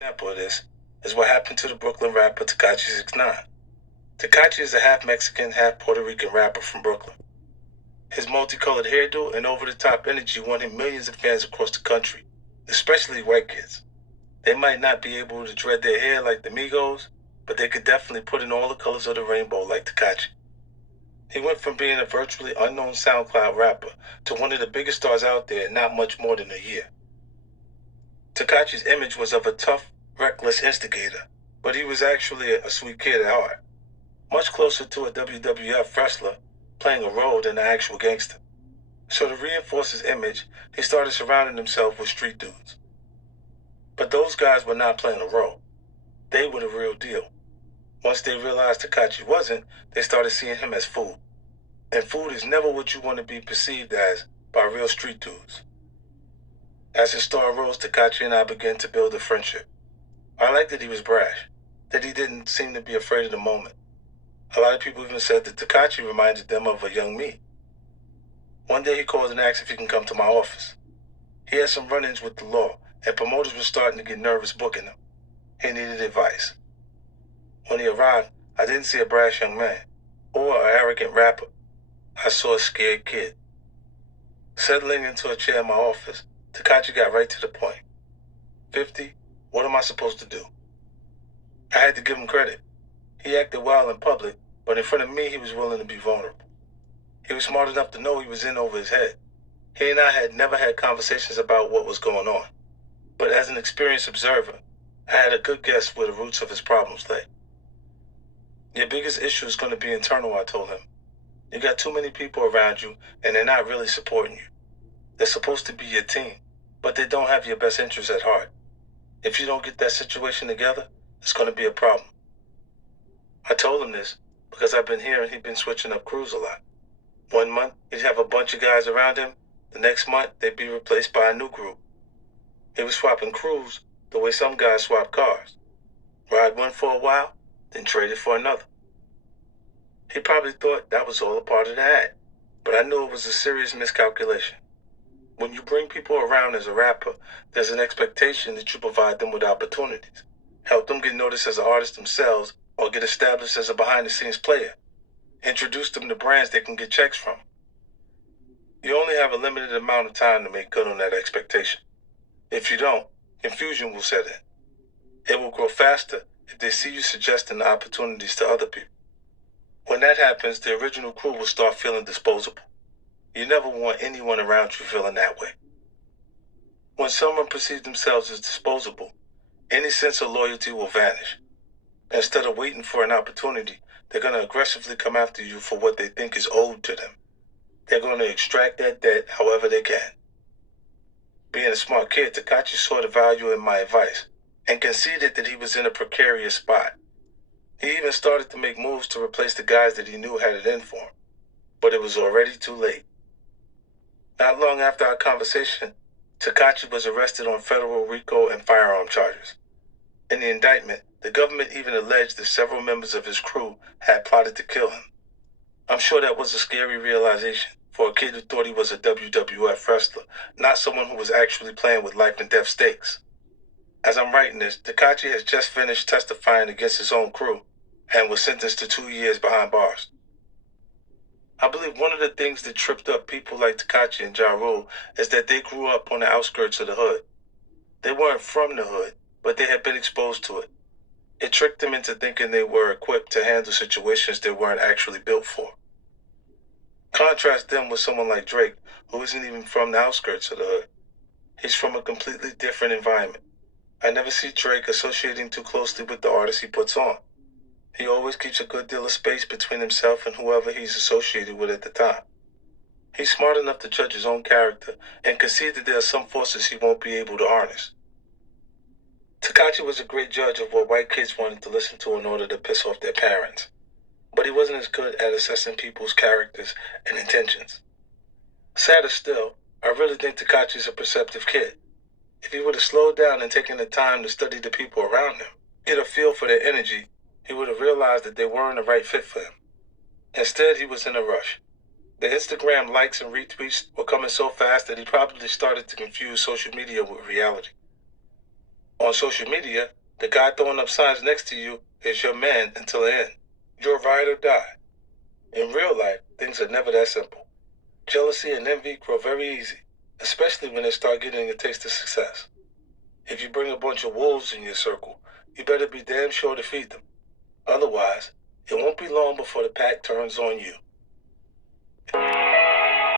Example of this is what happened to the Brooklyn rapper Takashi 6ix9ine. Takashi is a half Mexican, half Puerto Rican rapper from Brooklyn. His multicolored hairdo and over-the-top energy won him millions of fans across the country, especially white kids. They might not be able to dread their hair like the Migos, but they could definitely put in all the colors of the rainbow like Takashi. He went from being a virtually unknown SoundCloud rapper to one of the biggest stars out there in not much more than a year. Takashi's image was of a tough, reckless instigator, but he was actually a sweet kid at heart, much closer to a WWF wrestler playing a role than an actual gangster. So to reinforce his image, he started surrounding himself with street dudes. But those guys were not playing a role. They were the real deal. Once they realized Takashi wasn't, they started seeing him as food. And food is never what you want to be perceived as by real street dudes. As his star rose, Takashi and I began to build a friendship. I liked that he was brash, that he didn't seem to be afraid of the moment. A lot of people even said that Takashi reminded them of a young me. One day he called and asked if he can come to my office. He had some run-ins with the law, and promoters were starting to get nervous booking him. He needed advice. When he arrived, I didn't see a brash young man or an arrogant rapper. I saw a scared kid. Settling into a chair in my office, Takashi got right to the point. 50, what am I supposed to do? I had to give him credit. He acted well in public, but in front of me, he was willing to be vulnerable. He was smart enough to know he was in over his head. He and I had never had conversations about what was going on. But as an experienced observer, I had a good guess where the roots of his problems lay. Your biggest issue is going to be internal, I told him. You got too many people around you, and they're not really supporting you. They're supposed to be your team, but they don't have your best interests at heart. If you don't get that situation together, it's going to be a problem. I told him this because I've been hearing he'd been switching up crews a lot. 1 month, he'd have a bunch of guys around him. The next month, they'd be replaced by a new group. He was swapping crews the way some guys swap cars. Ride one for a while, then trade it for another. He probably thought that was all a part of the act, but I knew it was a serious miscalculation. When you bring people around as a rapper, there's an expectation that you provide them with opportunities. Help them get noticed as an artist themselves or get established as a behind-the-scenes player. Introduce them to brands they can get checks from. You only have a limited amount of time to make good on that expectation. If you don't, confusion will set in. It will grow faster if they see you suggesting the opportunities to other people. When that happens, the original crew will start feeling disposable. You never want anyone around you feeling that way. When someone perceives themselves as disposable, any sense of loyalty will vanish. Instead of waiting for an opportunity, they're going to aggressively come after you for what they think is owed to them. They're going to extract that debt however they can. Being a smart kid, Takashi saw the value in my advice and conceded that he was in a precarious spot. He even started to make moves to replace the guys that he knew had it in for him. But it was already too late. Not long after our conversation, Takashi was arrested on federal RICO and firearm charges. In the indictment, the government even alleged that several members of his crew had plotted to kill him. I'm sure that was a scary realization for a kid who thought he was a WWF wrestler, not someone who was actually playing with life and death stakes. As I'm writing this, Takashi has just finished testifying against his own crew and was sentenced to 2 years behind bars. I believe one of the things that tripped up people like Takashi and Ja Rule is that they grew up on the outskirts of the hood. They weren't from the hood, but they had been exposed to it. It tricked them into thinking they were equipped to handle situations they weren't actually built for. Contrast them with someone like Drake, who isn't even from the outskirts of the hood. He's from a completely different environment. I never see Drake associating too closely with the artists he puts on. He always keeps a good deal of space between himself and whoever he's associated with at the time. He's smart enough to judge his own character and concede that there are some forces he won't be able to harness. Takashi was a great judge of what white kids wanted to listen to in order to piss off their parents, but he wasn't as good at assessing people's characters and intentions. Sadder still, I really think Takashi's a perceptive kid. If he would have slowed down and taken the time to study the people around him, get a feel for their energy, he would have realized that they weren't the right fit for him. Instead, he was in a rush. The Instagram likes and retweets were coming so fast that he probably started to confuse social media with reality. On social media, the guy throwing up signs next to you is your man until the end. You're ride or die. In real life, things are never that simple. Jealousy and envy grow very easy, especially when they start getting a taste of success. If you bring a bunch of wolves in your circle, you better be damn sure to feed them. Otherwise, it won't be long before the pack turns on you.